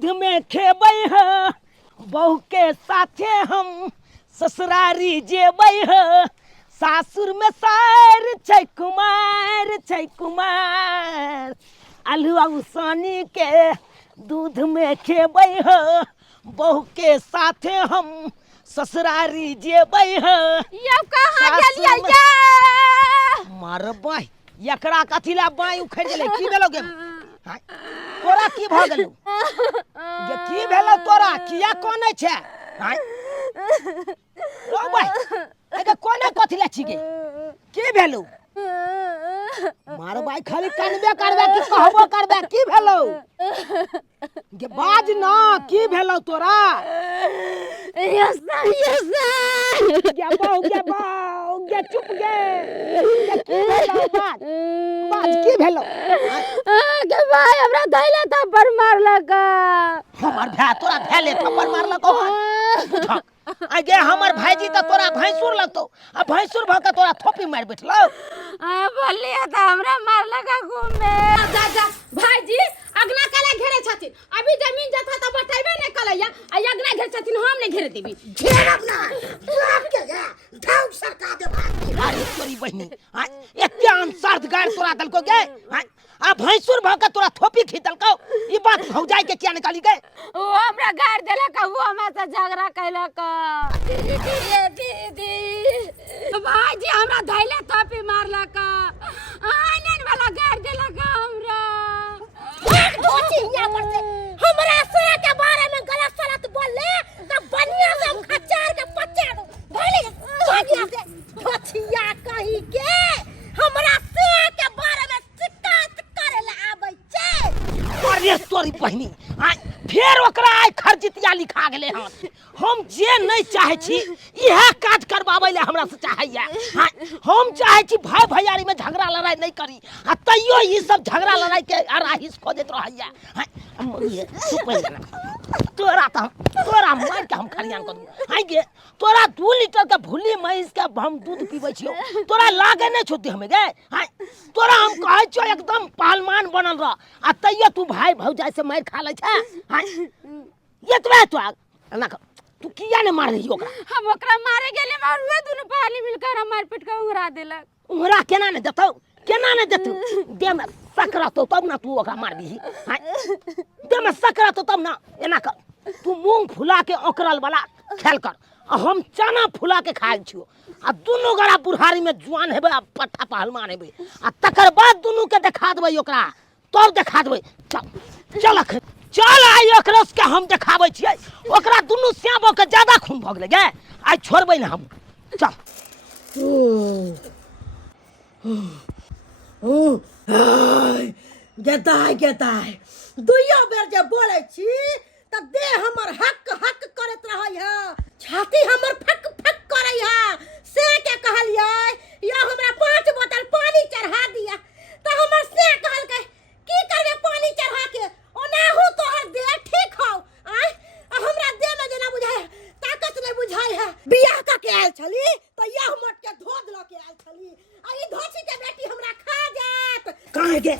दूध में खेबै ह बहू के साथे हम ससुरारी जेबै ह सासुर में सार छै कुमार अलुआ उसनी के दूध में खेबै ह बहू के साथे हम ससुरारी जेबै ह ये कहां गेलियै ये मार बाई एकरा कथी ला बाई उखड़ गेलै की भेलो गे तोरा की भ गेलौ गे की भेलो तोरा किया कोने छै रो बाई एके कोने कथी ला छी गे की भेलो मार बाई खाली कानबे करबे की कहबो करबे की भेलो गे बाज ना की भेलो तोरा गे चुप गे की भेलो बाज की भेलो के भाई हमरा धैले थप्पड़ मारलक हमर भाई तोरा धैले थप्पड़ मारलक हो आगे हमर भाईजी त तोरा भैंसुर लगतो आ भैंसुर भ के तोरा थोपी मार बैठलो बोलिए त हमरा मारलक घूमे जा जा भाईजी अगना कला घेरे छथिन अभी जमीन जथा त बटाइबे नै कलैया आ अगना घेरे छथिन हम नै घेरे देबी घेरब ना बाप के गे धौक सरका दे भाई अरे तोरी बहिनी एते अनसर्द गाड़ तोरा दलको गे आ भैंसुर भ के तोरा थोपी खींचलको ई बात भौजाई के किया निकाली गे ओ हमरा गाड़ देलक वो हमरा से झगड़ा कैलक दीदी भाईजी हमरा धैले थोपी मारलक आनन वाला गाड़ देलक हमरा धोती हिया पर से हमरा से के बारे में गलत सलत बोलले त बनिया से हम खच्चार के पच्चा दो भले बनिया से धोतिया कहि के हमरा से के बारे में शिकायत करे ला आबै छै अरे तोरी बहिनी फेर ओकरा आइ खर्जितिया लिखा गेले हम जे नहीं चाहे छी इहे काज करबाबै ले हमरा से चाहैया हम चाहे छी भाई भैयारी में झगड़ा लड़ाई नहीं करी आ तइयो ई सब झगड़ा लड़ाई के आराहिस खोजत रहैया तोरा मार के हम खरियान कर दूं हां गे तोरा 2 लीटर के भुल्ली महीस के हम दूध पीबै छियो तोरा लागे नहीं छोती हमें गे हां तोरा हम कहै छियो एकदम पहलवान बनल रह आ तइयो तू भाई भौजाई से मार खा ले छै हां ये तो ना तू किया ने मार रही ओकरा हम ओकरा मारे गेले और वे दोनों पाली मिलकर मार पीट के उंगरा देलक उंगरा केना ने देतौ दे में सकरतो तब ना तू ओकरा मार दी हां दे में सकरतो तब ना एना कर तू मूंग फुला के ओकरल वाला खेल कर आ हम चना फुला के खाइ छियो आ दुनु गड़ा बुढ़ारी में जुआन हेबे आ पट्टा पहलवान हेबे आ तकर बाद दुनु के देखा देबै ओकरा तब देखा देबै चल आई ओकरा के हम देखाबै छियै ओकरा दुनु श्यामो के ज्यादा खून भ गेलै गे आइ छोड़बै ना हम चल गेताय दुइयो बेर जे बोलै छी त दे हमर हक करत रहै है छाती हमर फक करे है से के कहलियै या हमरा 5 बोतल पानी चढ़ा दिया त हमर से कहलकै की करबे पानी चढ़ा के ओनाहु तोहर देह ठीक हो हमरा देह में जेना बुझाय ताकत नहीं बुझाय है बियाह का के आयल छली त यह मोट के धोद ल के आयल छली आ ई धोची के बेटी हमरा खा जात कहां गे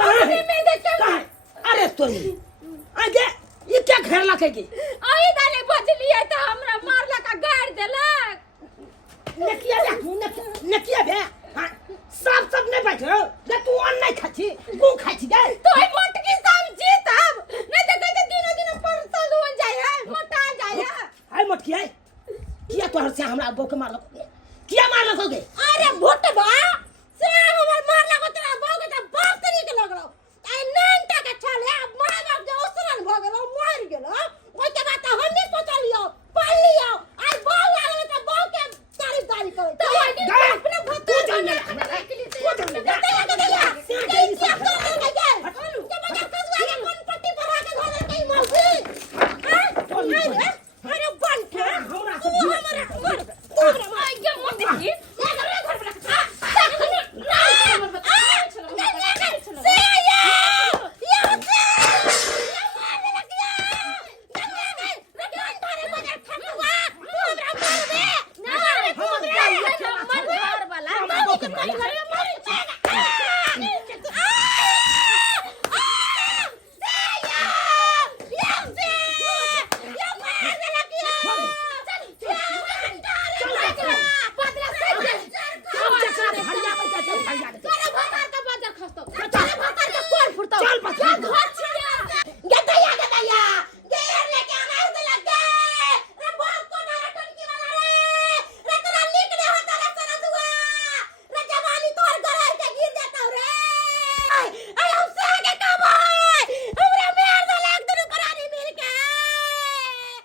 कहां अरे तोरी आगे ये क्या घेर लखेगी आई दाले बजलिए त हमरा मारलक आ गाड़ देलक नकिया बे सब नहीं बैठो ले तू अन्न नहीं खाची गु खाची गे तो ही मोटकी सब्जी तब नहीं तो कहते दिनों परसल हो जाए मोटा जाए आई मोटकी आई किया तोहर से हमरा बो के मारलक किया मारलक गे अरे भुटबा से हमर मारलक तोरा बो के बाप तरी के लगलो आई नानटा के छले माय बाप जे ओसरन भ गेलो मर गेलो ओइ के बात हमनी सोचलियो पढ़ लियो आई बौ लागले त बौ के तारीफ करे तो अपने भत्ता जाने को जाने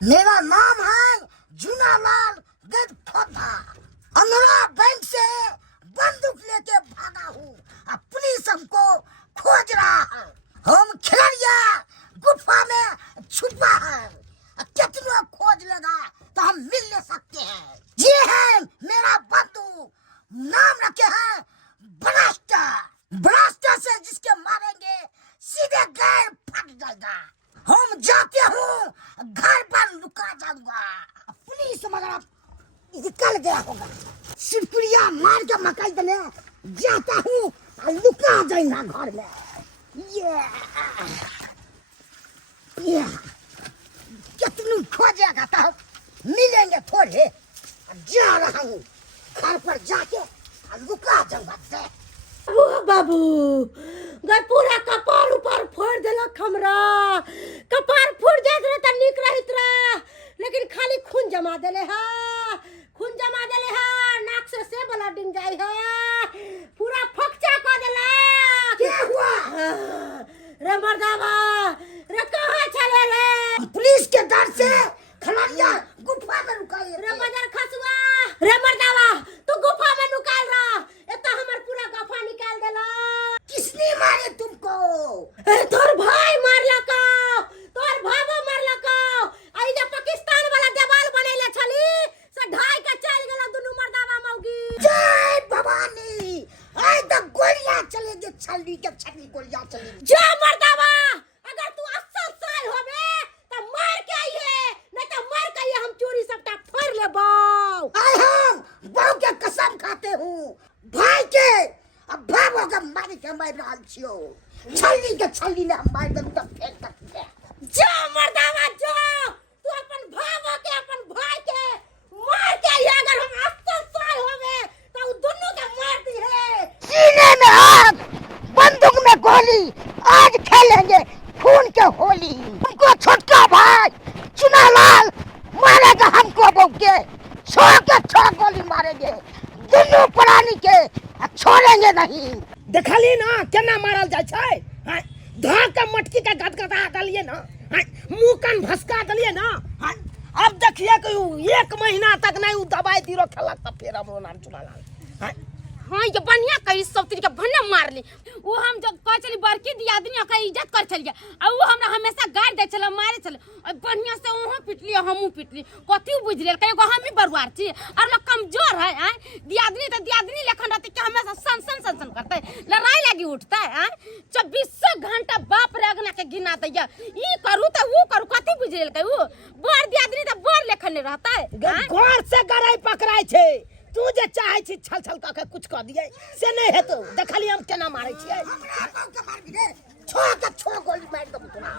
मेरा नाम है जूनालाल गजखोता। अंदरा बैंक से बंदूक लेके भागा हूँ। अब पुलिस हमको खोज रहा है। हम खिलरिया गुफा में छुपा है। कितना खोज लेगा तो हम मिल ले सकते हैं। ये है मेरा बंदूक, नाम रखे हैं ब्लास्टर। ब्लास्टर से जिसके मारेंगे सीधे गैर फट जाएगा। हम जाते हूँ घर पर लुका जाऊंगा। पुलिस मगर निकल गया होगा। सिरकुरिया मार के मकाई दले जाता हूँ और लुका जाएगा घर में। ये कितनू खोजेगा तो मिलेंगे थोड़े। जा रहा हूँ घर पर जाके लुका जाऊंगा। बाबू गर पूरा कपार ऊपर फोड़ देलक हमरा। कपार फूट जात रहे त निक रहित रहे, लेकिन खाली खून जमा देले है। खून जमा देले है, नाक से ब्लडिंग जाई है, पूरा फकचा कर देला। क्या हुआ रे मर्दावा? रे कहां चले रे? पुलिस के डर से खलरिया गुफा में लुकाई रे। मदर खसुआ रे मर्दावा, तू गुफा में लुकाल रहा, एता हमर पूरा गफा निकाल देला। किसने मारे तुमको? तोर भाई मारला का, तोर भाबो मारला का। आई जे पाकिस्तान वाला देवाल बनेले छली से ढाई के चल गेला दुनु मर्दावा मौगी। जय भवानी। आई त गोलियां चलेगे, छली के छली गोलियां चलेगी। जय मर्दावा, अगर तू 80 साल होबे त मार के आइए, नहीं त मार के आइए, हम चोरी सबटा फोड़ लेबो। आय हम बाऊ के कसम खाते हूं, भाई के अब भाबो के मार के मार रहल छियो। छली ने हम मार देब त फेंक दे। जा मर्दावा जा, तू अपन भाबो के अपन भाई के मार के आइए। अगर हम 80 साल होबे त उ दोनों के मार दी है। सीने में आग, बंदूक में गोली, आज खेलेंगे खून के होली। हमको छोटका भाई चुनालाल मारेगा हमको बौके, 100 गोली मारेंगे दोनों प्राणी के, छोड़ेंगे नहीं। देखली ना केना मारल जाय छै। धा के मटकी के गदगदा दलिए ना, मुंह कान भसका दलिए ना। अब देखिए कि 1 महीना तक नहीं उ दवाई दिरो खेलक त फेर हमरो नाम चुनालाल। हाँ ये बढ़िया कही सब तरीके भन्ने मार ली। वो हम जब कह चली बड़की दियादनी ओकर इज्जत कर चलिए, और वो हमरा हमेशा गाड़ दे चले, मारे चले, और बढ़िया से वहाँ पिटली हमहू पिटली। कथी बुझ ले कहीं हम ही बरुआर छी और लोग कमजोर है। आए दियादनी तो दियादनी लेखन रहती कि हमेशा सन करते, लड़ाई लगी उठता है। 24 घंटा बाप रे अगना के गिना दैया, ई करू तो वो करू, कथी बुझ ले कहीं वो बड़ दियादनी तो बड़ लेखन नहीं रहता है। घर से गराई पकड़ाई छे, तू जे चाहे छी छल छल का कुछ कह दिए से नहीं हेतो। देखली हम केना मारे छियै। हमरा बाप के मार भी रे, छो गोली मार दब तोरा।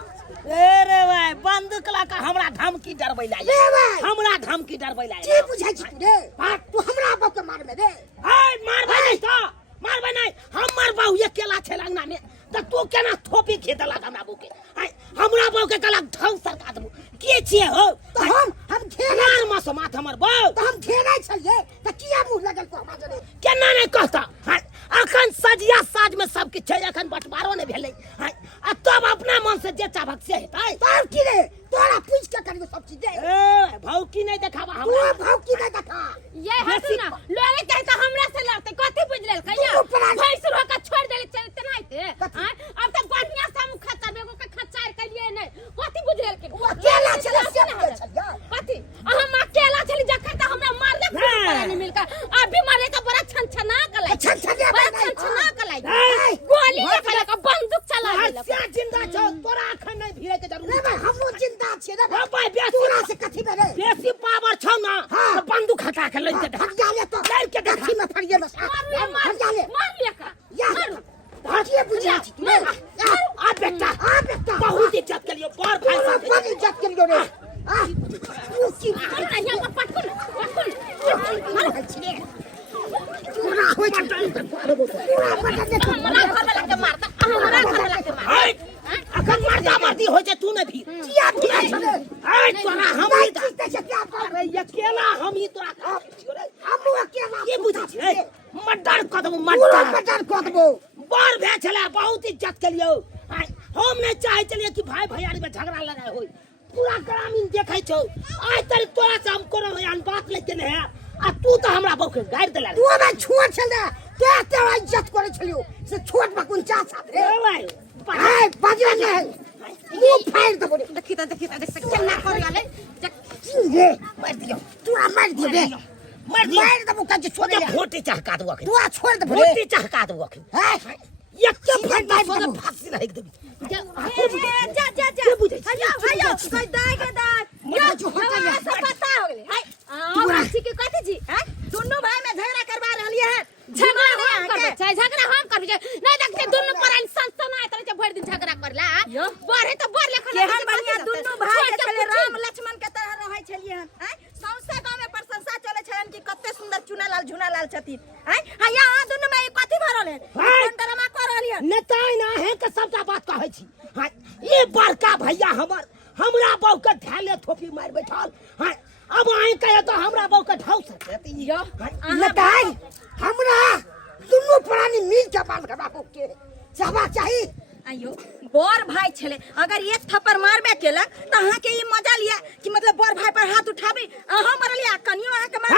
रे भाई बंदूक ला का हमरा धमकी डरबै ला। हमरा धमकी डरबै ला। की बुझै छी तू रे? तू हमरा बाप के मार में रे। हाय मारबै नहीं तो मारबै नहीं, हम मारबौ अकेला छे लगना में त तू केना थोपी खेदला हमरा बाप के। हाय हमरा बाप के कला ढौ सरका दबो। के छिए हो? तो हम घेरार मास माथ हमर बाप त हम घेराय छलिए त किया मुंह लगल को हमरा जरे केना नहीं कहता। हाय अखन सजिया साज में सब किछ छै, अखन बंटवारो नहीं भेलै। हाय आ तब अपना मन से जे चाहक से हेतै। तब की रे तोरा पूछ के करियो सब चीज दे। ए भौकी नहीं देखावा हमरा, तू भौकी नहीं देखा। ये हतु ना लोरे कहे त हमरा से लड़ते, कथी बुझ लेल कहिया भैंस रो के छोड़ देले चलते नहीं थे। हां अब त बढ़िया से हम खच्चा बेगो के खच्चार करिए नहीं, कथी बुझ लेल के अकेला चले से कथी हम अकेला चली जखन त हमरा मारले नहीं मिलका। अभी मारे का बड़ा छनछना कलाई, छनछना कलाई, गोली निकाल के बंदूक चला देलक। क्या जिंदा छ तोरा अखन नहीं भिरे के जरूरत नहीं। हमहु जिंदा छी रे भाई, तोरा से कथी बरे बेसी पावर छ ना। बंदूक हटा के लई के हट जा ले तो लड़ के देखी में फरिए बस हट जा ले मार ले का यार। हटिए बुझा छी तू आ बेटा बहुत इज्जत के लिए बड़ भाई साहब बहुत इज्जत के लिए रे। तू की यहाँ पर पटकुन मार छी पूरा होय छ पूरा पटक दे। हमरा घर में लग के मारता, हमरा घर में लग के मार। अखन मर्दी होय छ तू न भी किया किया छ रे। ए तोरा हम ही कहते छ क्या कर रे अकेला हम ही तोरा का छियो रे। हम अकेला के बुझा छी मर्डर क दबो, मर्डर क दबो। बार भे छले बहुत इज्जत के लिए। हम नहीं चाहे चलिए कि भाई भैयारी में झगड़ा लड़ाई होई, पूरा ग्रामीण देखै छौ आज तरी तोरा से हम कोनो यान बात लेके नै है आ तू तो हमरा बहू के गाड़ देला तू बे छोट छले के तेरा इज्जत करे छलियो से छोट में कोन चा साथ रे ए भाई ए बाजू के मुंह फाड़ दबो देखी त केना कर गेलै रे मार दियो तू मार दियो रे मार दबो का जे छोड़ छोटे दे फोटे चहका दो अखन तू छोड़ दबो रे फोटे चहका दो अखन है एक के फट मार फांसी रह देबी जा भैया कोई दाई के दाई मर जो होता है सब पता हो गेलै हाय हमरा ठीक कहते जी हैं दोनों भाई में झगड़ा करवा रहलिए है झगड़ा हम करबे छै झगड़ा हम करबे नै देखते दुनु परान संसना आइत रहे भरि दिन झगड़ा करला बढ़े त बढ़ लेखन केहन बढ़िया दुनु भाई छले राम लक्ष्मण के तरह रहै छलिए हन हैं सौसे गांव में प्रशंसा चले छलन कि कते सुंदर चुनालाल झुनालाल छथिन हैं आ यहाँ दुनु में कथि भरल है कोन ड्रामा कर रहलिए नेताई ना है के सबटा बात कहै छी हां ये बड़का भैया हमरा बहू के ढाले थोपी मार बैठल हां अब आइ कहे तो हमरा बहू के ढाउ सकते यो नेताई हमरा दुनु प्राणी मिल के बाल के बापू के चाबा चाहिए आयो बोर भाई छले अगर एक थप्पड़ मारबे केलक त अहाँ के ई मजा लिया कि मतलब बोर भाई पर हाथ उठाबे अहाँ मरलिया कनियो अहाँ के मार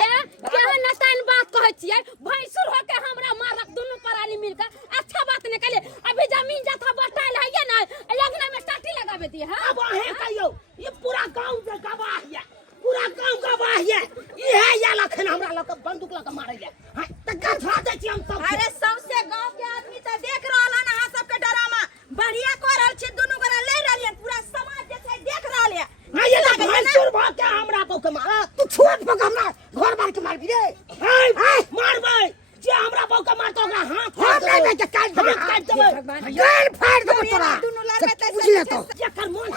ये केहन नतान बात कहै छियै भैंसुर हो के हमरा मारक दुनु परानी मिलके अच्छा बात नै कहले अभी जमीन जथा बटाइल है ये ना लगना में टाटी लगाबे दिए हां अब आहे कहियो ये पूरा गांव के गवाह है पूरा गांव गवाह है इहे या लखन हमरा लक बंदूक लक मारै ले हां त गठा दे छी हम सब अरे सबसे गांव के आदमी त देख रहल हन अहाँ सब के डरामा बढ़िया कर रहल छी दुनु गोरा ले रहलियन पूरा समाज जे छै देख रहल है हां ये तो भैंसुर भ के हमरा बहू के मारा तू छोट पग हमरा घर मार के मारबी रे हां मारबै जे हमरा बहू के मारतो ओकरा हाथ हम नहीं के काट देबे काट देबै गाल फाड़ देबो तोरा दुनु लागत बुझ ले तो जेकर मन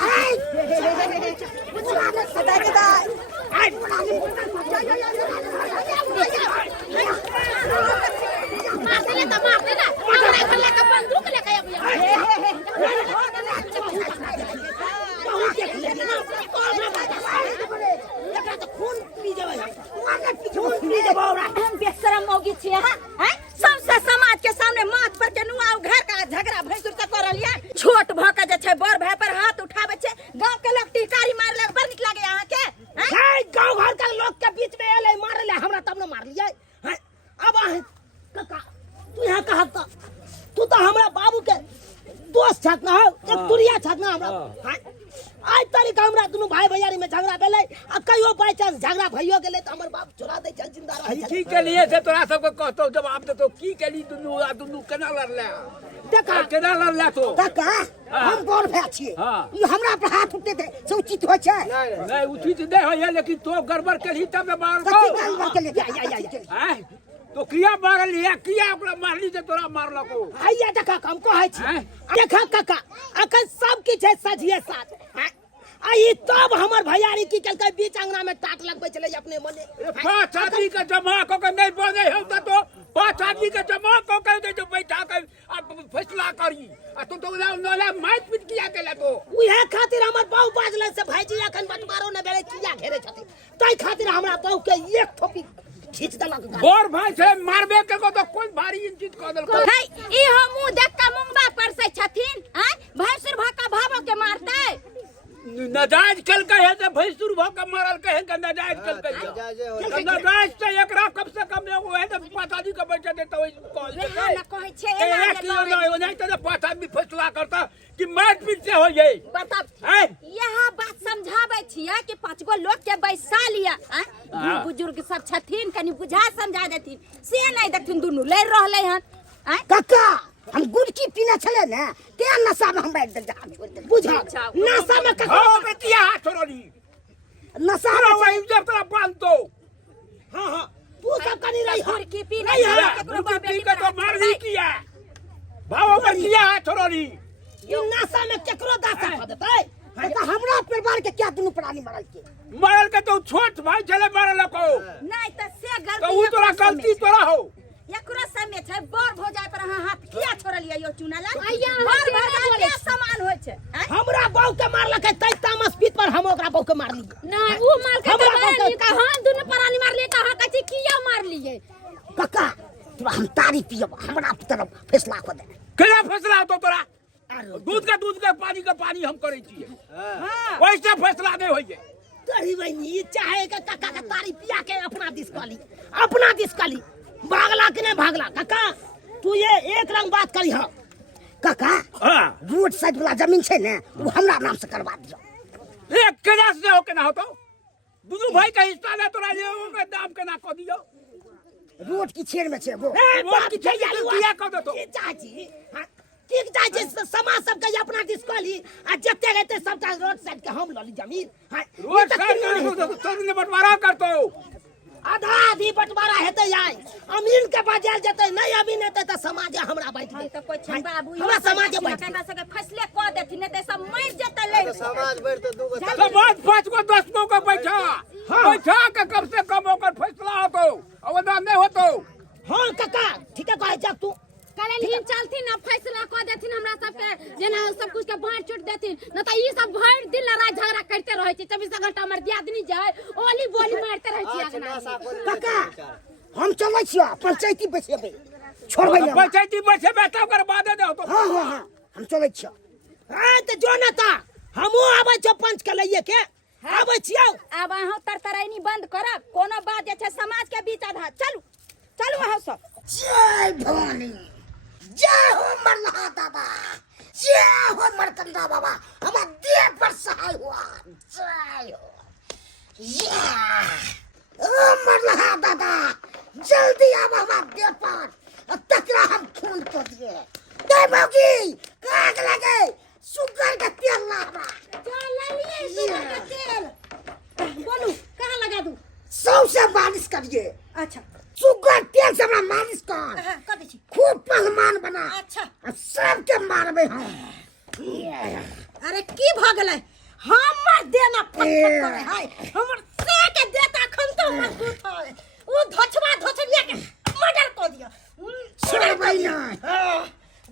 सदा के दा मार दे ना हमरा घर लेके बंदूक लेके आबिया बहुत देख ले ना एकरा तो खून पी देबै खून पी देबै ओकरा हम बेशरम मौगी छिए हैं सबसे समाज के सामने माथ पर के नुआ घर का झगड़ा भैंसुर से कर लिया छोट भ के जे छै बड़ भाई पर हाथ उठावे छै गांव के लोग टिकारी मार ले बड़ निक लागे अहाँ के हाय गांव घर के लोग के बीच में एले मारे ले हमरा तब न मार लियै हाय अब आहे काका तू यहां कहा तू तो हमरा बाबू के दोस्त छत न हो एक तुरिया छत न हमरा हाय आज तारीख हमरा दुनु भाई भैयारी में झगड़ा भेलै आ कहियो बाय चांस झगड़ा भइयो गेलै त हमर बाप चोरा दै चल जिंदा रहै की के लिए से तोरा सबके कहतो जवाब देतो की केली दुनु केना लड़ले देखा केना लड़ले तो काका हम बड़ भाई छिए हां ई हमरा पर हाथ उठते थे से उचित हो छै नहीं उचित नहीं होय लेकिन तो गड़बड़ केली तब न मार कथि गड़बड़ के लिए हैं तो किया मारली है किया ओकरा मारली जे तोरा मारलको आइया देखा हम कहै छी देखा काका अखन सब किछ है सजिए साथ आई तब हमर भैयारी की कल बीच अंगना में टाट लगबै छलै अपने मने पांच आदमी के जमा क के नहीं बने हो तो पांच आदमी के जमा क के जो बैठा के फैसला करी आ तू तो नला माइट पीट किया केला तो उहे खातिर हमर बहु बाजले से भाईजी अखन बटवारो न भेलै किया घेरे छथिन तै खातिर हमरा बहु के एक थोपी खींच देलक बोर भाई से मारबे के को तो कोई भारी इंचित क देलको है ई हम मुंह देख के मुंगबा परसै छथिन हैं भैंसुर भाका भावो के मारतै नजायज कल कहे से भैंसुर भ के मारल कहे के नजायज कल कहे नजायज से एकरा कम से कम एगो है तो पांच आदमी के बैठे देता ओइ कॉल वेहा न कहै छै एक किलो नहीं नहीं तो पांच आदमी फैसला करता कि मार पीट से हो जाए बता हैं यह बात समझाबै छियै कि पांच गो लोग के बैसा लिया हैं बुजुर्ग सब छथिन कनी बुझा समझा देथिन से नहीं देखथिन दुनु लड़ रहलै हन हैं काका हम गुड़की पीना छले ने ते नशा में हम बैठ दे जा छोड़ दे बुझा नशा में हो बेटिया हाथ छोड़ली नशा अरे वही जब तेरा बांध दो हां हां तू सब कनी रही गुड़की पीना नहीं छले है केकरो गुड़की बाप पी बेटी के तो मार दी किया भाव पर किया हाथ छोड़ली ई नशा में केकरो दासा ख देतै तो हमरा परिवार के क्या दुनु प्राणी मरल के मारल के तो छोट भाई चले मारल को नहीं त से गलती तो वो तोरा गलती तोरा हो एकरो समय छै बर भौजाई पर अहाँ हाथ किया छोड़लियै यो चुनाला आइया, बर अहाँ भौजाई के समान होय छै हैं? हमरा बहु के मारलकै तै तामस पीत पर हम ओकरा बहु के मारली नहीं वो मार के हमरा मार बता- ली का हां दुनु परानी मार ले कहा कथि किया मार लिए काका तोरा हम तारी पियब हमरा तरफ फैसला कर दे केना फैसला होतो तोरा दूध के पानी हम करे छिए वैसे फैसला नहीं होइए तोरी बहनी चाहे का काका का तारी पिया के अपना दिस काली भागला कि नहीं भागला काका तू ये एक रंग बात करी हो काका हां रोड साइड वाला जमीन छे ने वो हमरा नाम से करवा दियो एक केना से हो के ना हो तो दुनू भाई का हिस्सा ले तोरा ये ओकर दाम केना क दियो रोड की छेड़ में छे वो रोड की छेड़ में दिया क दो तो चाची ठीक चाची समाज सब के अपना दिस काली आ जत्ते रहते सबटा रोड साइड के हम लली जमीन रोड साइड तो ने बंटवारा करतो आधा आधी बंटवारा हेते आई अमीन के बाजार जते नहीं अमीन हेते त समाज हमरा बैठ हम तो कोई छन बाबू हमरा समाज बैठ कहना सके फैसले क देथिन ने त सब मर जते ले समाज बैठ तो दूगो समाज 5 को 10 को बैठा बैठा के कम से कम ओकर फैसला होतो अवदान नहीं होतो हां काका ठीक है कहे जा तू कले लीन चलथिन ना फैसला क देथिन हमरा सब के जेना सब कुछ के बांट छूट देथिन न त ई सब भर दिन लड़ाई झगड़ा करते रहे छै 24 घंटा हमर दियादनी जाय ओली बोली मारते रहे छै अगना काका हम चलै छियै पंचायती बैठेबे छोड़बै ना पंचायती बैठेबे तब कर बाद दे होतो हां हम चलै छियै हां त जो नेता हमहु आबै छ पंच के लइए के आबै छियै अब अहाँ तरतराइनी बंद करब कोनो बात जे छै समाज के बीच आधा चलू अहाँ सब जय भवानी जय हो मरलहा दादा जय हो मरकंदा बाबा हमार देह पर सहाय हुआ जय हो ओ मरलहा दादा जल्दी आब हमार देह पर तकरा हम खून को दिए दे मौगी काग लगे सुगर का तेल लाबा चल लिए सुगर का तेल बोलू कहां लगा दूं सौसे मालिश करिए अच्छा सुगर तेल से हमरा मालिश कर कर दै छी खूब पहलवान बना अच्छा सबके मारबे हम अरे की भ गेलै हमर देना फटफट करे है हमर से के देता खन तो मजबूत है ओ धोचरिया के मर्डर कर दिया छोड़बै ना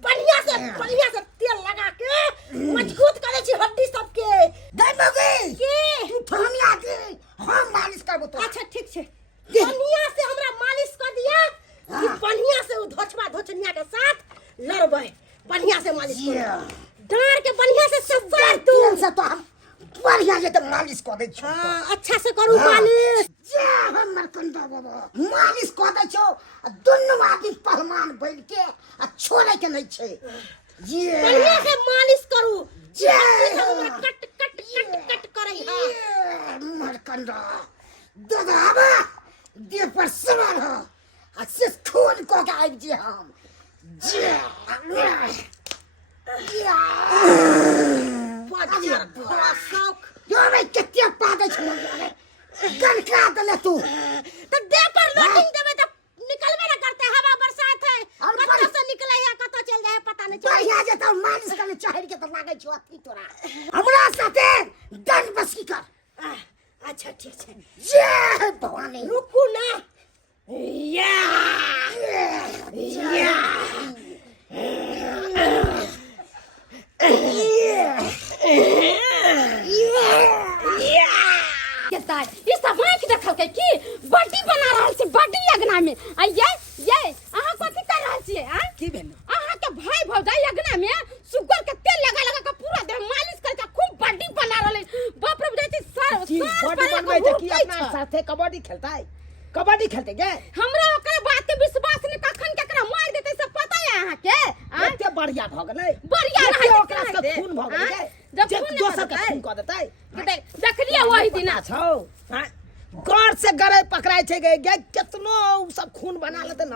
बढ़िया से तेल लगा के मजबूत करे छी हड्डी सबके दे मौगी के तू फहमिया दे हम मालिश करबो तो अच्छा ठीक छै बढ़िया से हमरा मालिश कर दिया कि बढ़िया से उ धोचनिया के साथ लड़बै बढ़िया से मालिश कर डार के बढ़िया से सफर तू तेल से तो हम बढ़िया से तो मालिश कर दे छो हां अच्छा से करू मालिश जे हमर कंदा बाबा मालिश कर दे छो दुन्नु आदमी पहलवान बैठ के आ छोड़े के नहीं छे ये बढ़िया से मालिश करू जे कट करे हां मरकंदा दादा आबा देह पर सवार हो अच्छे खून को के आबि जे हम जे बाजार भरा शौक यो मैं कत्ते पागल छलो गनका दले तू तो दे पर लोटिंग देबे तो निकलबे ना करते हवा बरसात है कत्तो से निकले या कत्तो चल जाए पता नहीं चले बढ़िया जे तो मालिश करे चाहर के तो लागे छो अथी तोरा हमरा साथे दंड बसकी कर अच्छा ठीक है जय भवानी रुकू ना या या केताय ई सब आंख देखल के की बॉडी बना रहल छी बॉडी यज्ञ में आ ये अहाँ कथि कर रहल छी हां की भेल अहाँ के भाई भौजाई यज्ञ में सुगर के तेल लगा के पूरा देह मालिश करके खूब बॉडी बना रहल बाप रे बुझाई सर बॉडी बनबै छै कि अपना साथे कबड्डी खेलते गे हमरा ओकर बात के विश्वास ने कखन केकरा मार देतै सब पता है अहाँ के कते बढ़िया भ गेलै बढ़िया रहै ओकरा से खून भ गेलै जब जे दोसर के खून क देतै देखलिए वही दिन छौ हां गौर से गरे पकड़ाय छै गे केतनो सब खून बना लेते न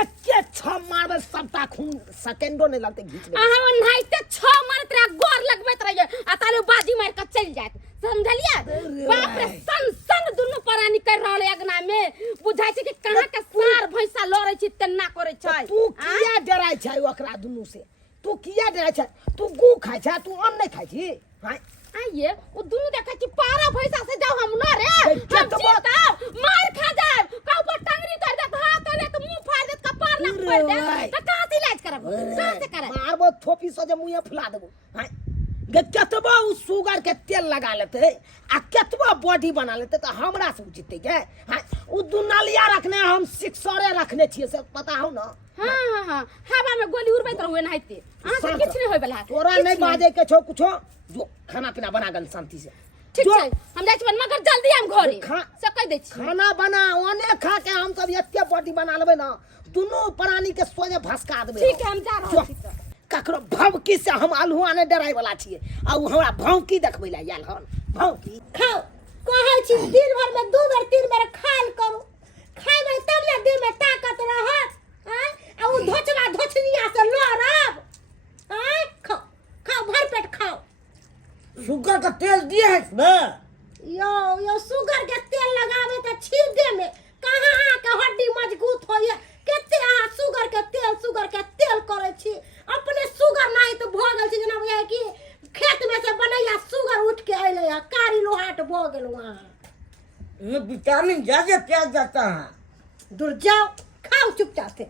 एके छ मारबे सबटा खून सेकंडो नहीं लगते घीच ले अहाँ ओनाइते 6 मारत रह गोर लगबैत रहिए आ ताले बाजी मार के चल जात समझलिए बाप रे सन दुनु प्राणी कर रहल अगना में बुझाई छै कि कहां के सार भैंसा लड़ै छी तेना करै छै तू किया डराय छै ओकरा दुनु से तू किया डराय छै तू गू खाय छै तू अन्न नहीं खाय छी हां आइए वो दुनु देखै छी पारा भैंसा से जाओ हम न रे हम जीता मार खा जाए का ऊपर टंगरी कर देत हाथ ले तो मुंह फाड़ देत कपार न फोड़ देत त कहां से इलाज करब कहां से करब मारबो थोपी से जे मुंह फुला देबो हां गे केतबा उ सुगा शुगर के तेल लगा लेते आ केतबा बॉडी बना लेते तो हमरा से जीते के हां उ दुनालिया रखने हम सिक्सरे रखने छिए से पता हो ना। हां हवा में गोली उड़बैत रहू एनाहिते अहाँ से किछ नहीं होय बला तोरा नहीं बाजे के छो कुछो जो खाना पीना बना गल शांति से ठीक छै हम जाय छी मगर जल्दी हम घरे से कह दै छी खाना बना ओने खा के हम सब एते बॉडी बना लेबे ना दोनों प्राणी के सोजे भसका देबे। ठीक है हम जा रहल छी त ककरो भौंकी से हम अलहुआ ने डराय वाला छिए आ उ हमरा भौंकी देखबै ला आयल हन भौंकी खाओ कहै छी दिन भर में 2 बेर 3 बेर खाइल करू खाइबै तब ने देह में ताकत रहत हैं आ उ धोचवा धोचनिया से लड़ब हैं खाओ खाओ भर पेट खाओ। शुगर का तेल दिए है ना यो शुगर के तेल लगावे त छीर दे में कहां के हड्डी मजबूत होय केते अहाँ शुगर के तेल करे छी अपने शुगर नहीं तो भ गेल छी जना बुझाय कि खेत में से बनैया शुगर उठ के आइले है कारी लोहाट भ गेल वहां ये विटामिन ज्यादा प्याज जाता है दूर जाओ खाओ चुपचाप से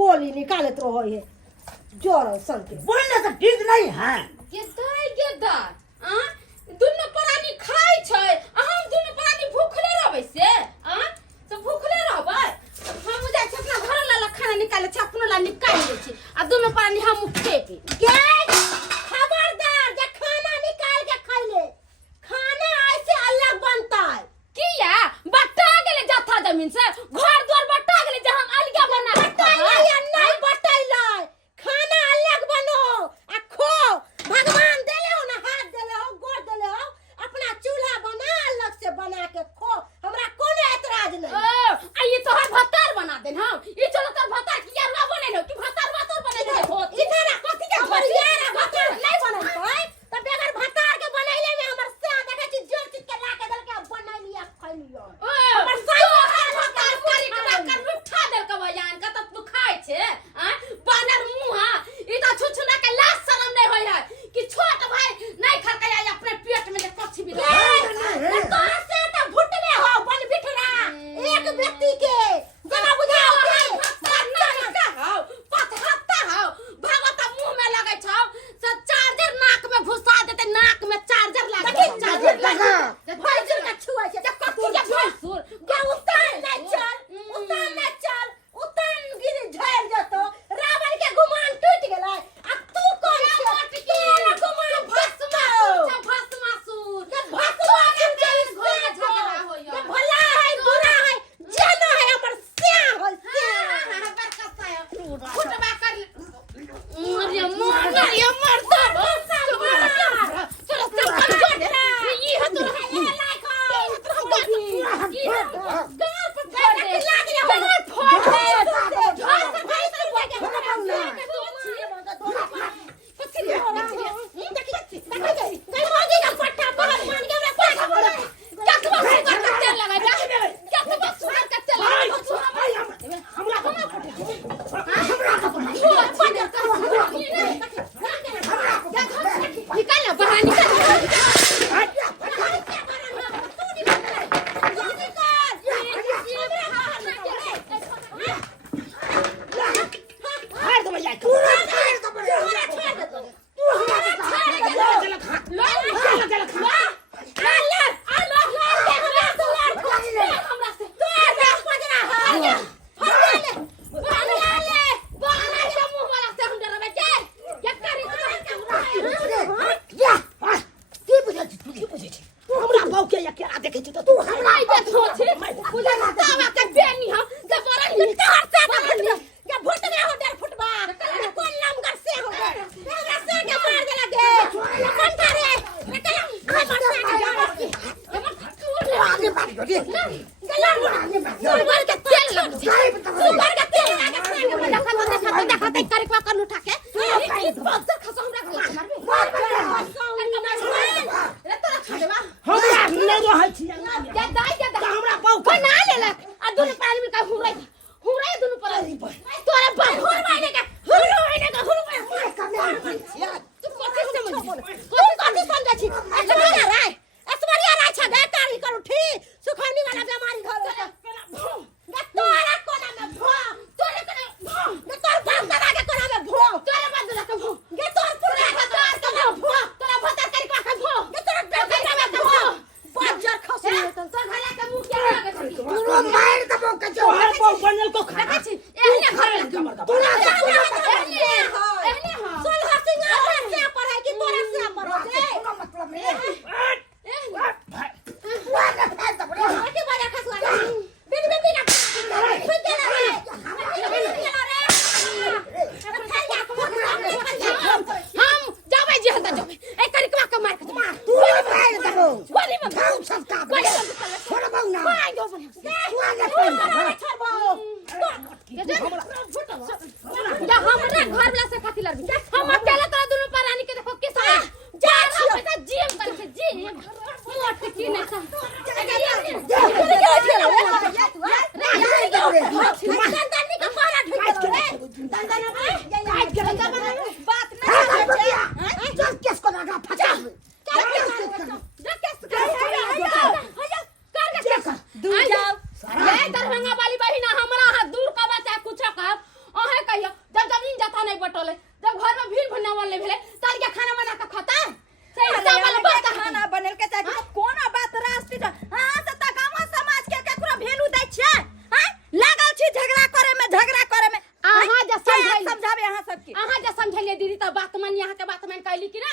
बोली निकालत रहो है जोर संग बोलने तो ठीक नहीं है गेदार आ दुनु प्राणी खाय छै हम दुनु प्राणी भूखले रहबै से आ सब भूखले रहबै हम जाय छी अपना घर ला खाना निकाले छी अपना ला निकाल लै छी आ दुनु प्राणी हम खेबे के खबरदार जे खाना निकाल के खइले खाना ऐसे अलग बनता है किया बटा गेले जथा जमीन से घर द्वार बटा गेले जे हम अलग बना नहीं बटैले खाना अलग बनो आ खो भगवान देले हो ना हाथ देले हो गोड़ देले हो अपना चूल्हा बना अलग से बना के खो हमरा कोनो एतराज नहीं आ ये तो हर भत्तार बना देन हम ई चलो तो भत्तार किया ना बने नो कि भत्तार बने दे हो इधर कथि के भरियार भत्तार नहीं बनल है त बेगर भत्तार के बनैले में हमर से देखे छी जोर चीज के ला के दल के बनाई लिया खाई लियो हमर सही भत्तार करी के उठा देल के बयान का त तू खाय छे आ बानर मुहा ई तो छुछुना के लाज शरम नहीं होय है कि छोट भाई नहीं खरकाया अपने पेट में जे कछि भी कहां से त भुटले हो बन बिठरा एक व्यक्ति के जना बुझाओ भगवता मुंह में लगे छौ से चार्जर नाक में घुसा देते नाक में चार्जर लगे चार्जर लगा भैंसुर का छुआ से कथि के भैंसुर क्या उतान नहीं चल उतान गिर झड़ जतो रावण के गुमान टूट गेलै आ तू कौन छे के गुमान भस्मासुर झगड़ा होय ये भला है बुरा है जेना है हमर श्याम है फुटबा कर मरिया मरता चलो ये है तो निकाल बाहर निकाल गोली में घाव सबका गोली में छोड़ बहु ना आई दो बोले तू आगे पड़ जा हमरा घर वाला से खाती लड़बी हम अकेले तोरा दोनों प्राणी के देखो किस जा पैसा जीम कर के जीम मोट की नहीं सा बात किस को लगा फटा दरभंगा वाली बहिना हमरा हाथ दूर का बचा कुछ कहब अहे कहियो जब जमीन जथा नहीं बटोले जब घर में भीड़ भन्नावल नहीं भेले तार के खाना बना के खाता सही सब वाला बात खाना बनल के चाहे कोना बात रास्ते हां से त गांव समाज के केकरो भेलू दै छै हैं लागल छी झगड़ा करे में आहा जे समझाबे अहाँ सबके आहा जे समझलिए दीदी त बात मान यहाँ के बात मान कहली कि ना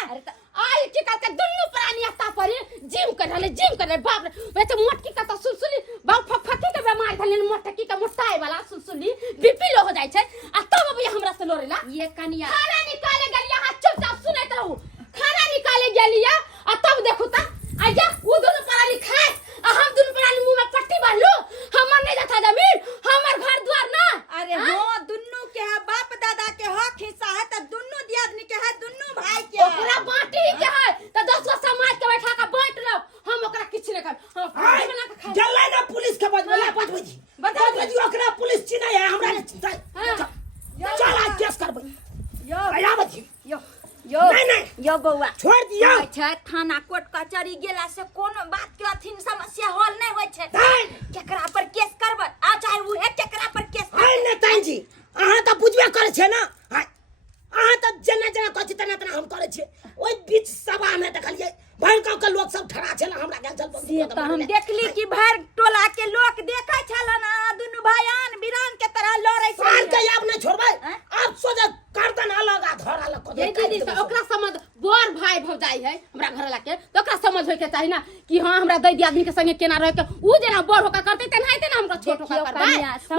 आई की का दुन्नु प्राणी आता पर जिम कर रहे बाप रे वैसे मोटकी का तो सुलसुली बाप फफकी के बीमार धले मोटकी का मोटाई वाला सुलसुली बीपी लो हो जाय छै आ तब अब हमरा से लोरेला ये कनिया खाना निकाले गेलिया हाथ चुपचाप सुनैत रहू खाना निकाले गेलिया आ तब देखू त आजा वो दोनों प्राणी खाए आ हम दोनों प्राणी मुंह में पट्टी बांध लो हमर नहीं जाता जमीन हमर घर द्वार ना अरे हो दुन्नु के है बाप दादा के हक हिस्सा है त दुन्नु दियादनी के है दुन्नु भाई के ओकरा बाटी के है त 10 गो समाज के बैठा के बांट लो हम ओकरा किछ नहीं कर हम पानी बना के खाए जल्ला ना पुलिस के बजला बजबजी बजबजी ओकरा पुलिस चिन्ह है हमरा नहीं चिन्ह चल आज केस करबै यो आया बजी यो नहीं यो बौआ छोड़ दिया अच्छा थाना कोर्ट कचहरी गेला से कोनो बात के अथिन समस्या हल नहीं होय छै केकरा पर केस करबै आ चाहे उहे केकरा पर केस आइ ने ताई जी अहाँ त बुझबे करे छै ना अहाँ त जना कहै छी तना हम करे छी ओइ बीच सभा में देखलिए भर गांव के लोग सब ठड़ा छला हमरा गेल चल से त हम देखली कि भर टोला के लोग देखै छला ना दुनु भाईयान वीरान के तरह लड़ै छै साल के अब नहीं छोड़बै अब सोचे गर्दन अलग आ धर अलग ये दीदी से ओकरा समझ बोर भाई भौजाई है हमरा घर वाला के तो ओकरा समझ होय के चाही ना कि हां हमरा दैदी आदमी के संगे केना रह के उ जेना बोर होकर करते तेनाहिते ना हमरा छोट होकर करबै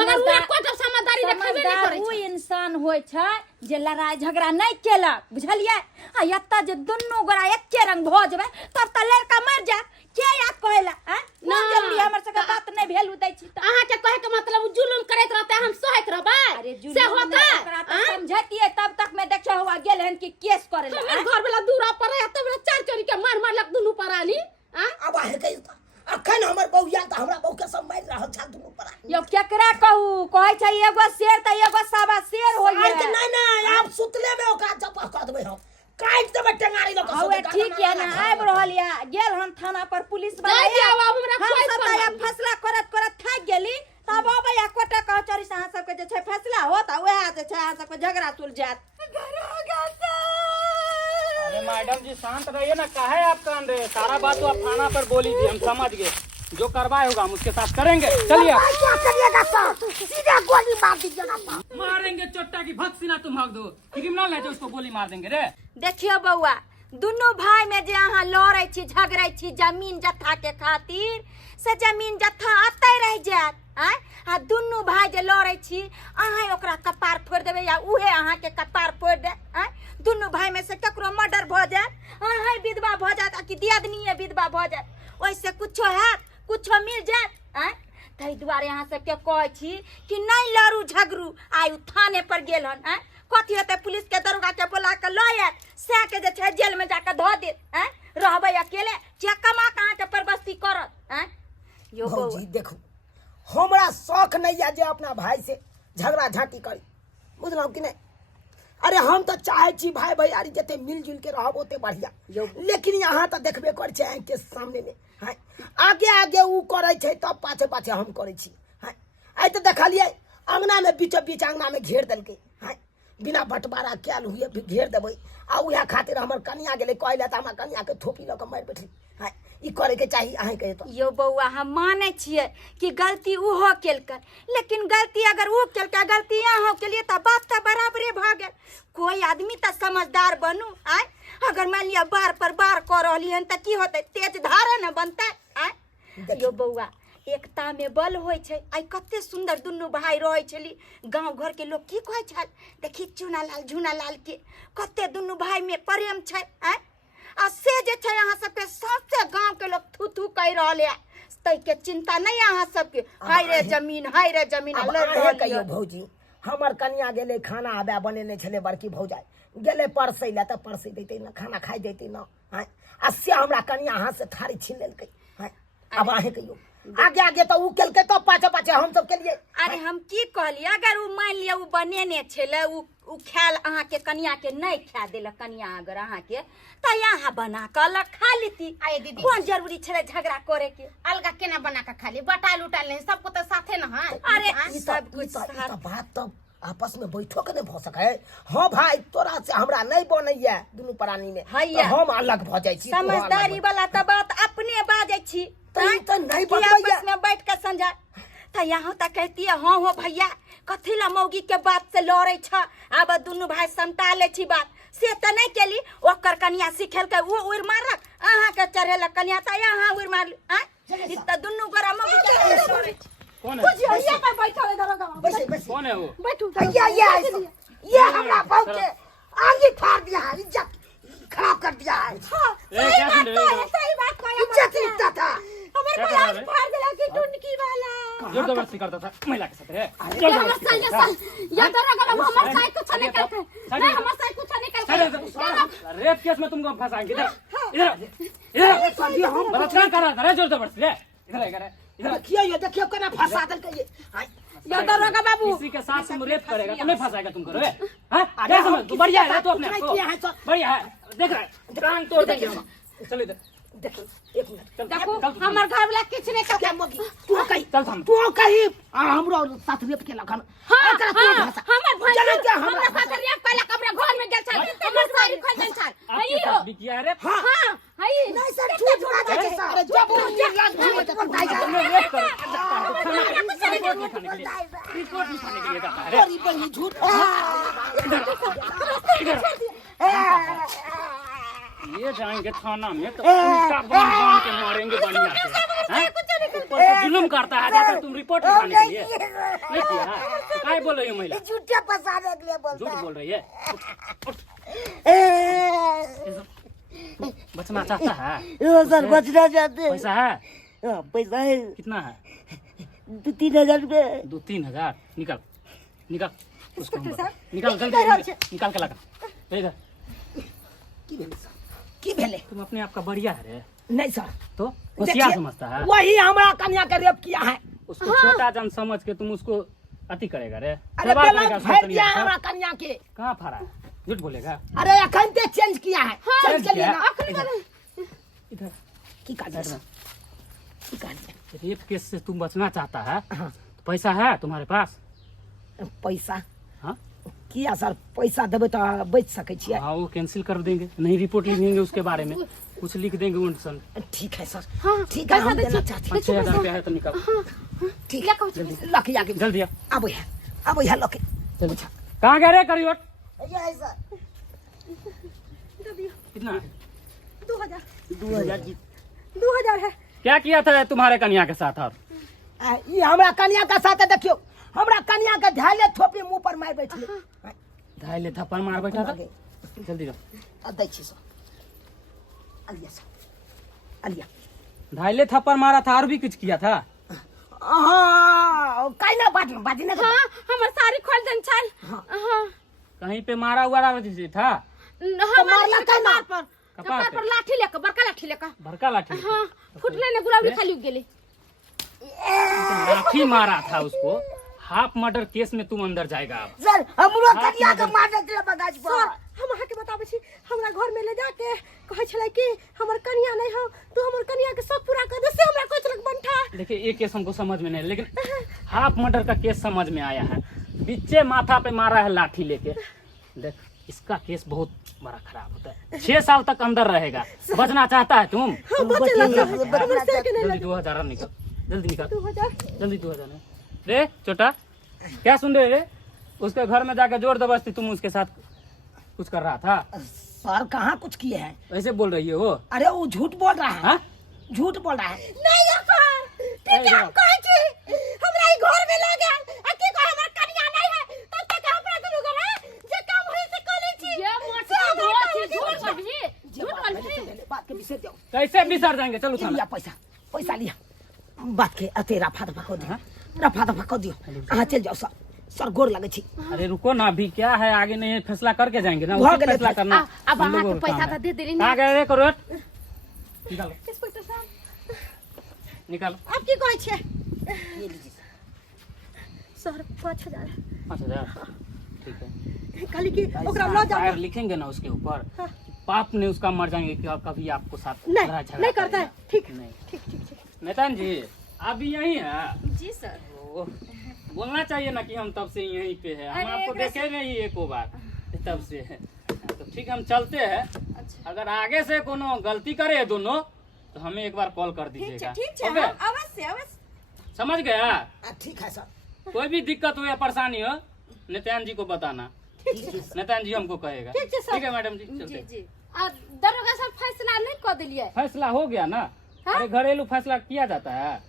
मगर उ एको समझदारी देखाबे नहीं करै उ इंसान होय छै जे लड़ाई झगड़ा नहीं केलक बुझलियै आ एत्ता जे दुन्नु गोरा एके रंग भ जेबै तब त लड़का मर जात के या कहला हैं ना जल्दी हमर सके बात नहीं भेलू दै छी त अहाँ के कहे के मतलब जुलुम करैत रहते हम सहैत रहबै से होता ओकरा त समझतिए तब तक में देखो हुआ गेल हन कि केस करे ला हमर घर वाला दूरा पर है तब चार चोरी के मार मारलक दुनु परानी अब आहे कहि अखन हमर बौया त हमरा बौ के सब मार रहल छ दुनु परानी यो केकरा कहू कहै छै एगो शेर त एगो सावा शेर होइए नहीं आप सुतले में ओकरा जब कह देबै हम काट देबै टेंगारी ल के हवे ठीक है ना आब रहल या गेल हम थाना पर पुलिस वाला जाओ अब हमरा हम कोई सब या फैसला करत थक गेली तब अब या कोटा कचहरी से अहाँ सबके जे छै फैसला होत आ वएह जे छै अहाँ सबके झगड़ा सुलझात अरे मैडम जी शांत रहिए ना, काहे आप कान रहे? सारा बात तो आप थाना पर बोली थी, हम समझ गए। जो करवाए होगा हम उसके साथ करेंगे। चलिए क्या करिएगा सर? सीधा गोली मार दीजिएगा सर। मारेंगे चोट्टा की भक्त सीना तुम हक दो। क्रिमिनल है जो उसको गोली मार देंगे रे। देखियो बउआ, दुनू भाई में जे अहाँ लड़ै छी झगड़ै छी जमीन जत्था के खातिर, से जमीन जत्था अतै रह जात। आ दुनू भाई जे लड़ै छी अहाँ ओकरा कपार फोड़ देबै या उहे अहाँ के कपार फोड़ दे। दुनू भाई में से ककरो मर्डर भ जात, अहाँ विधवा भ जात आ कि दियादनीये विधवा भ जात, ओइसे कुछो हैत, कुछो मिल जात। तै दुआरे अहाँ सबके कहै छी कि नहीं लड़ू झगड़ू। आइ थाने पर गेल हन, कथी हेतै पुलिस के दरोगा के बोला के लऽ आयत, से के जे छै जेल में जाके धऽ देत। रहबै अकेले जे कमा के अहाँ के परबस्ती करत। यो भौजी देखू, हमरा शौक नहीं है जे अपना भाई से झगड़ा झांटी करी, बुझलहुँ कि नहीं? अरे हम तो चाहे छी भाई भैयारी जते मिलजुल के रहब ओते बढ़िया, लेकिन यहाँ तो देखबे कर छे आँख के सामने में आगे आगे उ करे छे तब पाछे पाछे हम करे छी। आई तो देखलिए अंगना में बीचो बीच अंगना में घेर देलके, बिना बंटवारा कैल हुए घेर देबै आ उहे खातिर हमर कनिया गेलै कहले त हमर कनिया के थोपी ल के मार बैठली। ई करे के चाहिए अहाँ के। तो यो बउआ, हम माने छिए कि गलती उहो केलकै, लेकिन गलती अगर उ केलकै गलती अहाँ केलिए त बात त बराबरे भ गेल। कोई आदमी त समझदार बनू। अगर मान लिया बार पर बार कर रहली हन त की होतै, तेज धारा न बनतै। यो बउआ, एकता में बल होय छै। आई कते सुंदर दुनू भाई रहै छली, गांव घर के लोग की कहै छल, देखी चुनालाल झुनालाल के कते दुनू भाई में प्रेम छै। आ से जे छै अहाँ सबके सबसे गांव के लोग थू कह रहले तै के चिंता नहीं अहाँ सबके। हाय रे जमीन अब लड़ अहाँ रहल कहियो ये। भौजी हमर कनिया गेले खाना आबे बनेने छले बड़की भौजाई गेले परसै ला त परसै देतै न खाना खाइ देतै न हैं आ से हमरा कनिया हाथ से थारी छीन लेलकै हैं। अब अहाँ कहियो आगे आगे तो ऊ केलकै तो पाछे पाछे हम सब केलिए। अरे हम की कहलिए अगर उ मान लिया उ बनेने छले उ ख्याल अहाँ के कनिया के नहीं खा देलक कनिया अगर अहाँ के तो यहाँ बना के अलग खा लेती। आए दीदी कौन जरूरी छले झगड़ा करे के। अलगा केना बना के खा ली बटाल उटाल नहीं सबको तो साथे न है। अरे ई सब त कुछ साथ बात तब आपस में बैठो के नहीं भ सकै। हाँ भाई तोरा से हमरा नहीं बनैया दुनू प्राणी में हैया। तो हम अलग भ जाई छी। समझदारी वाला तो बात अपने बाजे छी तो ई तो नहीं कि बतैया। आपस में बैठ के समझा तो यहाँ तक कहती है हाँ हो भैया कथी ला मौगी के बात से लड़े छ। अब दुनू भाई समता ले छी बात से तो नहीं केली ओकर कनिया सिखेल के वो उड़ मारक अहाँ के चढ़ेलक कनिया तो यहाँ उड़ मार इ त दुनू गोरा मौगी के लड़े छी। कौन है? ये पर बैठो है दरोगा बाबू। बैसे बैसे कौन है वो? बैठो ये हमरा बहू के आगे फाड़ दिया है इज्जत खराब कर दिया है। ए, क्या सुन रहे हो? सही बात कहा इज्जत इज्जत था। हमारे क्या को कर आज रहे? फाड़ दिला कि टुनकी वाला। जोर जबरदस्ती करता था महिला के साथ है। ये हमर साल या तो अगर हमर साल कुछ नहीं करते नहीं हमर साल कुछ नहीं करते। रेप केस में तुमको फंसाएंगे। इधर इधर बलात्कार कर रहा था जोर जबरदस्ती है। इधर देखियो केना फंसा देलकै ये। हाय या दरोगा बाबू किसी के साथ तुम रेप करेगा तो नहीं फंसाएगा तुमको रे। हां क्या समझ तू बढ़िया है तो अपने आप को बढ़िया है देख रहा है कान तोड़ देंगे हम। चल इधर देख एक मिनट चल देखो चल हमर घर वाला कुछ नहीं करते। क्या मगी तू कही चल हम तू कही हमरो साथ रेप केलक हम। हां एकरा तू हां भाषा हमर भाई जना क्या हमरा साथ रेप कैला कमरा घर में गेल छल हमर सारी खोल देल छल आपके हई हो साथ भी किया है रे। हां हां हई नहीं सर झूठ बात है सर। अरे जब वो लाज भाई तो बताई जा तुमने रेप कर रिपोर्ट लिखाने के लिए जाता है रे। अरे बनी झूठ। ये जाएंगे थाना में तो उल्टा बांध के मारेंगे बढ़िया से। हैं? ऊपर से जुल्म करता है जाकर तुम रिपोर्ट लिखाने के लिए नहीं किया तो काय बोल रही हो महिला? झूठे फंसाने के लिए बोलता झूठ है। बोल रही है। ए, बचना चाहता है? ओ सर बचना चाहते हैं। पैसा है? हाँ, पैसा है कितना है? 2-3 हजार रुपए। 2-3 हजार निकाल निकाल उसको निकाल जल्दी निकाल के लगा इधर। की भेले सर की भेले? तुम अपने आप का बढ़िया है रे नहीं सर तो होशियार देखिए, समझता है। वही हमारा कन्या का रेप किया है। उसको छोटा जन समझ के तुम उसको अति करेगा रे। अरे सवाल बेलन करेगा फाड़ उसको दिया है कन्या हमारा का। कन्या के। कहाँ फाड़ा है? झूठ बोलेगा। अरे अखन ते चेंज किया है। चेंज चेंज के लिए किया? ना इधर की काज है की काज है? रेप केस से तुम बचना चाहता है हाँ तो पैसा है तुम्हारे पास? पैसा हाँ किया सर पैसा देवे तो बच सके छियै। हाँ वो कैंसिल कर देंगे नहीं रिपोर्ट लिखेंगे उसके बारे में कुछ लिख देंगे उनसन। ठीक है सर हाँ, ठीक है हम पैसा देना दे- चाहते हैं। 5-6 हजार रुपया है तो निकाल ठीक है लकी आगे जल्दी आ। अब यह लकी जल्दी कहाँ गए रे करियोट? ये है सर कितना है? 2000 2000 जी 2000 है। क्या किया था तुम्हारे कन्या के साथ? और ये हमरा कन्या का साथ है, देखियो हमरा कन्या के ढाले थोपी मुंह पर मार बैठले। धाइले थप्पड़ मार बैठा था। जल्दी जाओ। अब दै छी सर अलिया सर अलिया धाइले थप्पड़ मारा था और भी कुछ किया था? हाँ काई ना बाजी ना हां हमर सारी खोल देल छल। हां कहीं पे मारा हुआ था? मारला का ना? कपार पर लाठी लेकर बड़का लाठी लेकर भड़का लाठी? हां फुटले ने गुलाबी खाली उग गेले। लाठी मारा था उसको। हाफ मर्डर केस में तुम अंदर जाएगा अब। सर हमरो कन्या के मारने के बगाज सर पर हम अहाँ के बताबै छी हमरा घर में ले जाके कहै छलै कि हमर कन्या नहीं हो तू हमर कन्या के शौक पूरा कर दे से हमरा कोई तरह बंठा। देखिए ये केस हमको समझ में नहीं लेकिन हाफ मर्डर का केस समझ में आया है। बिच्चे माथा पे मारा है लाठी लेके। देख इसका केस बहुत बड़ा खराब होता है। 6 साल तक अंदर रहेगा। बचना चाहता है तुम? हम बचे लगे हमर से के नहीं जल्दी लगे 2000 निकल जल्दी निकल 2000 जल्दी 2000 रे छोटा क्या सुन रहे रे? उसके घर में जाकर जोर जबरदस्ती तुम उसके साथ कुछ कर रहा था? सर कहाँ कुछ किए हैं? ऐसे बोल रही है वो? अरे वो झूठ बोल रहा है। हाँ? झूठ बोल रहा है। नहीं सर ठीक है हम कहै छी हमरा ई घर में ले गेल आ की कह हमर कन्या नहीं है तब तक हमरा दुनू गोरा जे काम होई से करै छी। ये मोटी झूठ बोल भी झूठ बोल भी बात के विषय दो कैसे बिसर जाएंगे? चलो लिया पैसा पैसा लिया बात के अते रफा दफा कर दियो रफा दफा कर दियो अहाँ चल जाओ सर गोर लगे छी। अरे रुको ना, अभी क्या है आगे नहीं फैसला करके जाएंगे ना, भाग उसी गए फैसला करना। अब हम अहाँ लोगों के का पैसा काम तो है। दे देली कहाँ गए रे करोड़? निकालो इंस्पेक्टर साहब निकालो। आप की कहै छै? ये लीजिए सर 5000 5000 ठीक है। खाली की ओकरा ल जाओ। शायर लिखेंगे ना उसके ऊपर, हाँ। पाप ने उसका मर जाएंगे कि कभी आपको साथ नहीं, लड़ाई झगड़ा नहीं करता है। करेगा। ठीक नहीं। ठीक ठीक ठीक। नेतान जी आप भी यही है? जी सर। ओ, बोलना चाहिए ना कि हम तब से यहीं पे है, हम आपको देखे नहीं एको बार तब से है। तो ठीक हम चलते हैं। अच्छा। अगर आगे से कोनो गलती करे दोनों तो हमें एक बार कॉल कर दीजिएगा। ठीक है, ओके? अवश्य अवश्य। समझ गया? ठीक है सर। कोई भी दिक्कत हो या परेशानी हो नित्यान जी को बताना। नित्यान जी हमको कहेगा। ठीक है, सर। ठीक है मैडम जी, जी चलते। जी दरोगा साहब फैसला नहीं कर दिलिए? फैसला हो गया ना। अरे घरेलू फैसला किया जाता है,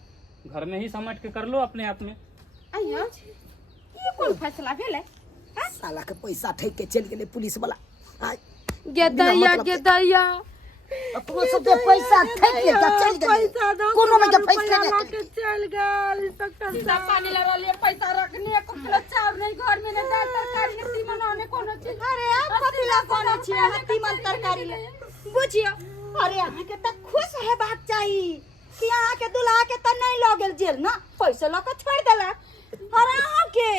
घर में ही समझ के कर लो अपने आप में। अయ్యో ये कौन फैसला भेले? साला के पैसा ठेक के चल गेले पुलिस वाला। गेदैया गेदैया अपनो सब के पैसा ठेक के चल गेले, कोनो में के फैसला नहीं। के चल गेल इंस्पेक्टर सीधा पानी ला रहलिए, पैसा रखनी है, कुछ चाउर नहीं घर में, नहीं दाल तरकारी नहीं, तीमन होने कोनो चीज। अरे आप कथिला कोन छी हत्ती मन तरकारी ले बुझियो। अरे अहाँ के त खुश है बात चाही कि अहाँ के दुल्हा के त नहीं ल गेल जेल ना, पैसा ल के छोड़ देला। और अहाँ के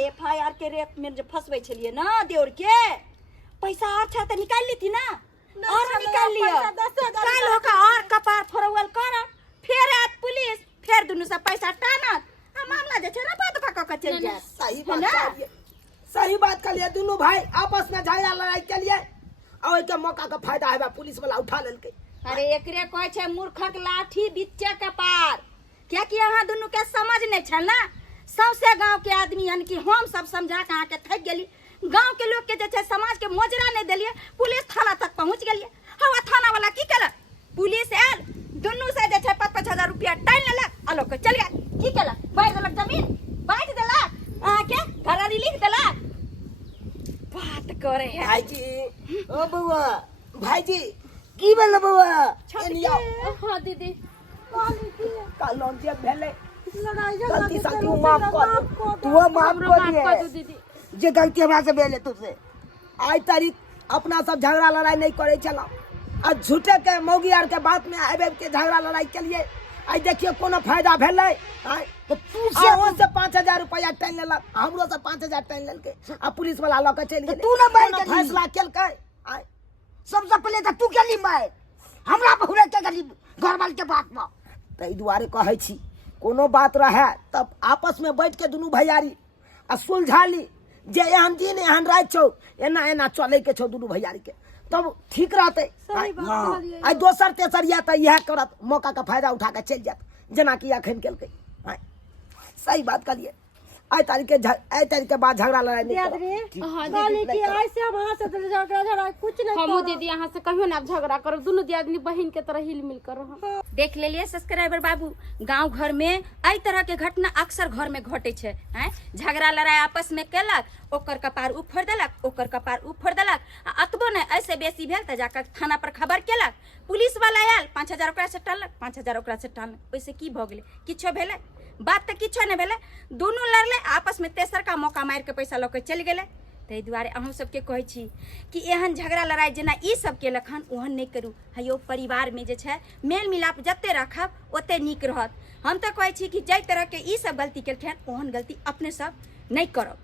एफआईआर के रेप में जो फसबै छलिए ना देवर के पैसा और था त निकाल ली थी ना, और निकाल लियो। काल होका और कपार फोरवल कर, फिर आत पुलिस, फिर दुनु से पैसा टानत आ मामला जे छै रफा दफा क के चल जाए। सही बात कहलिए, सही बात कहलिए। दोनों भाई आपस में झगड़ा लड़ाई के लिए और के मौका का फायदा है पुलिस वाला उठा लेलके। अरे एकरे कहै छै मूर्खक लाठी बिच्चे कपार, क्या कि अहाँ दुनू के समझ नहीं छल ना। सौसे गांव के आदमी यानी कि हम सब समझा के अहाँ के थक गेली, गांव के लोग के जे छै समाज के मोजरा नहीं देलिए, पुलिस थाना तक पहुंच गेलिए। हवा थाना वाला की केलक, पुलिस आयल दुनू से जे छै 5-5 हजार रुपया टाइन लेलक आ लोग के चल गेल। की केलक, बांट देलक जमीन, बांट देलक अहाँ के घरारी लिख देलक। बात करे है भाईजी ओ बउआ, भाईजी की भेल बउआ? एनिया हां दीदी काल लोन दिया भेले, लड़ाई गलती साथी माफ कर दो, तू माफ हमरो कर माफ कर दो दिए दीदी। जे गलती हमरा से भेले तुझसे। आज तारीख अपना सब झगड़ा लड़ाई नहीं करे चला, आज झूठे के मौगी आर के बात में आबे के झगड़ा लड़ाई के लिए आज देखिए कोनो फायदा भेले। तो तू से हो से 5000 रुपया टाइन लेलक, हमरो से 5000 टाइन लेलके आ पुलिस वाला ल के चल गेल। तू ना बैठ कोनो गेली। फैसला केलकै? आय सबसे पहले तो तू गेली माय, हमरा बहुरे के गेली घर वाल के बात में। तै दुआरे कहै छी कोनो बात रहे तब आपस में बैठ के दुनू भैयारी आ सुलझा ली, जे एहन दिन एहन रात छौ, एना एना चले के छौ दुनू भैयारी के, तब ठीक रहते। आई दोसर तेसर या तो यह करत, मौका का फायदा उठा के चल जात, जना कि अखन केलकै। सही बात करिए, आई तारीख के बाद झगड़ा लड़ाई नहीं याद करब। रे ठीक। कहली कि ऐसे हम वहां से झगड़ा कुछ नहीं हमू करब। दीदी यहाँ से कहियो ना झगड़ा करो, दोनों दियादनी बहन के तरह हिल मिल कर रहो। देख लेलिए सब्सक्राइबर बाबू, गांव घर में एहि तरह के घटना अक्सर घर में घटे छै। हैं झगड़ा लड़ाई आपस में केलक, ओकर कपार उफड़ देलक, ओकर कपार उफड़ देलक, आ अतबो नहीं ऐसे बेसी भेल त जाकर थाना पर खबर केलक, पुलिस वाला आयल 5000 ओकरा से टानलक, 5000 ओकरा से टानलक। ओइसे की भ गेलै, किछो भेलै? बात तो किछो नहीं भेलै, दोनों लड़ले आपस में, तेसर का मौका मार के पैसा लऽ के चल गेलै। ताहि दुआरे अहूँ सबके कहै छी कि एहन झगड़ा लड़ाई जेना ई सब केलक हन ओहन नहीं करू। हयो परिवार में जे छै मेल मिलाप जते रखब ओते नीक रहत। हम तो कहै छी कि जाहि तरह के ई सब गलती केलखिन ओहन गलती अपने सब नहीं करब।